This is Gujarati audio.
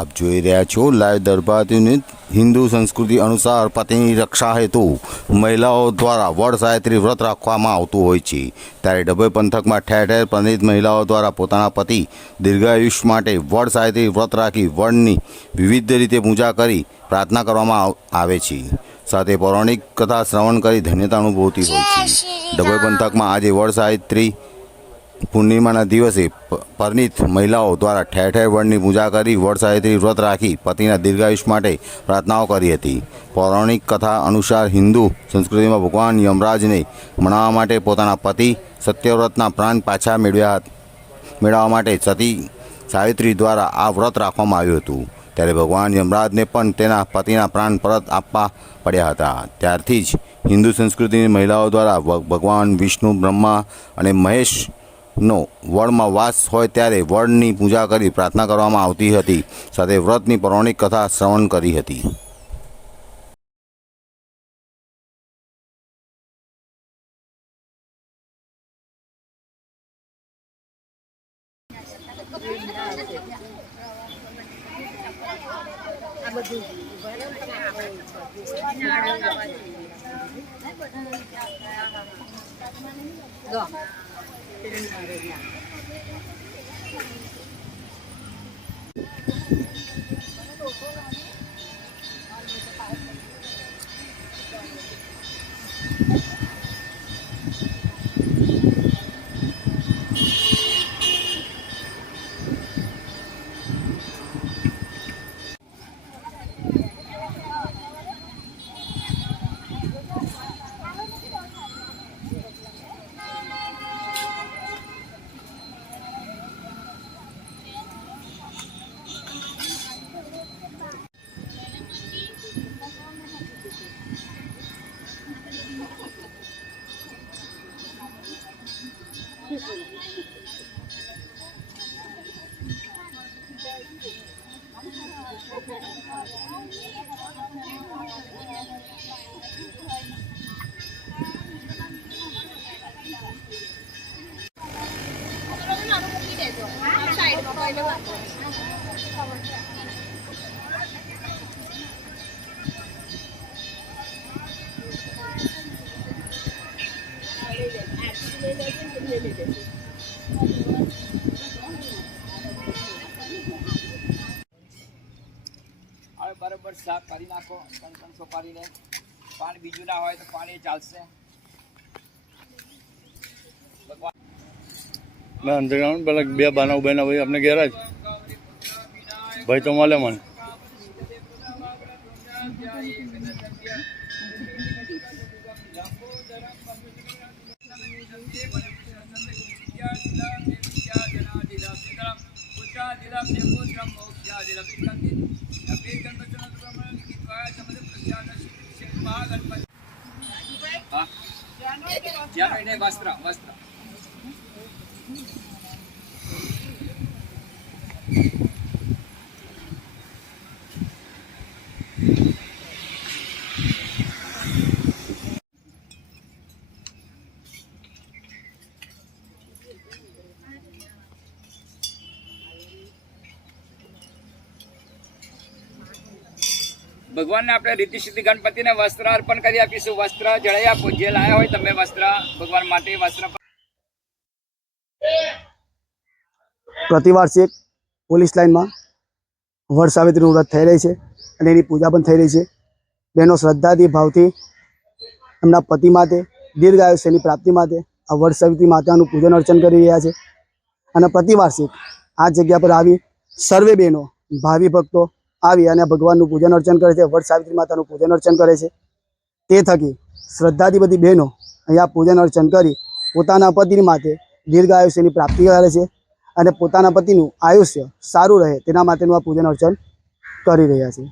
आप જોઈ રહ્યા છો લાઈવ દરબાર ન્યૂઝ। હિન્દુ સંસ્કૃતિ અનુસાર પતિની રક્ષા હેતુ મહિલાઓ દ્વારા વડ સાવિત્રી વ્રત રાખવામાં આવતું હોય છે। ત્યારે ડભોઈ પંથકમાં ઠેર ઠેર પરિણીત મહિલાઓ દ્વારા પોતાના પતિ દીર્ઘાયુષ્ય માટે વડ સાવિત્રી વ્રત રાખી વડની વિવિધ રીતે પૂજા કરી પ્રાર્થના કરવામાં આવે છે। સાથે પૌરાણિક કથા શ્રવણ કરી ધન્યતા અનુભવતી હોય છે। ડભોઈ પંથકમાં આજે વડ સાવિત્રી પૂર્ણિમાના દિવસે પરિણીત મહિલાઓ દ્વારા ઠેર ઠેર વડની પૂજા કરી વડ સાવિત્રી વ્રત રાખી પતિના દીર્ઘાયુષ્ય માટે પ્રાર્થનાઓ કરી હતી। પૌરાણિક કથા અનુસાર હિન્દુ સંસ્કૃતિમાં ભગવાન યમરાજને મનાવવા માટે પોતાના પતિ સત્યવ્રતના પ્રાણ પાછા મેળવવા માટે સતી સાવિત્રી દ્વારા આ વ્રત રાખવામાં આવ્યું હતું। ત્યારે ભગવાન યમરાજને પણ તેના પતિના પ્રાણ પરત આપવા પડ્યા હતા। ત્યારથી જ હિન્દુ સંસ્કૃતિની મહિલાઓ દ્વારા ભગવાન વિષ્ણુ બ્રહ્મા અને મહેશ નો વડમાં વાસ હોય ત્યારે વડની પૂજા કરી પ્રાર્થના કરવામાં આવતી હતી। સાથે વ્રતની પૌરાણિક કથા શ્રવણ કરી હતી। बराबर साफ कर नाखो कण सोपारी ने पानी बीजू ना हो तो पानी चालशे। मैं अंडरग्राउंड पहले बे बनाव बना भाई अपने गैराज भाई तो माले मन वस्त्र वस्त्र भगवान ने अपने रीति सिद्धि गणपति ने वस्त्र अर्पण कर आपीशु। वस्त्र जड़ाई आपो जे लाया हो तमे वस्त्र भगवान माटे वस्त्र प्रतिवार्षिक पोलीस लाइन में वड सावित्री व्रत थई रही है અને એની પૂજા પણ થઈ રહી છે। બહેનો શ્રદ્ધાથી ભાવથી એમના પતિ માટે દીર્ઘાયુષ્યની પ્રાપ્તિ માટે આ વડ સાવિત્રી માતાનું પૂજન અર્ચન કરી રહ્યા છે। અને प्रतिवार्षिक આ જગ્યા પર આવી સર્વે બહેનો ભાવિ ભક્તો આવી અને ભગવાનનું પૂજન અર્ચન કરે છે, વડ સાવિત્રી માતાનું પૂજન અર્ચન કરે છે। તે થકી શ્રદ્ધાથી બધી બહેનો અહીંયા પૂજન અર્ચન કરી પોતાના પતિ માટે દીર્ઘાયુષ્યની પ્રાપ્તિ કરે છે અને પોતાના પતિનું આયુષ્ય સારું રહે તેના માટેનું આ પૂજન અર્ચન કરી રહ્યા છે।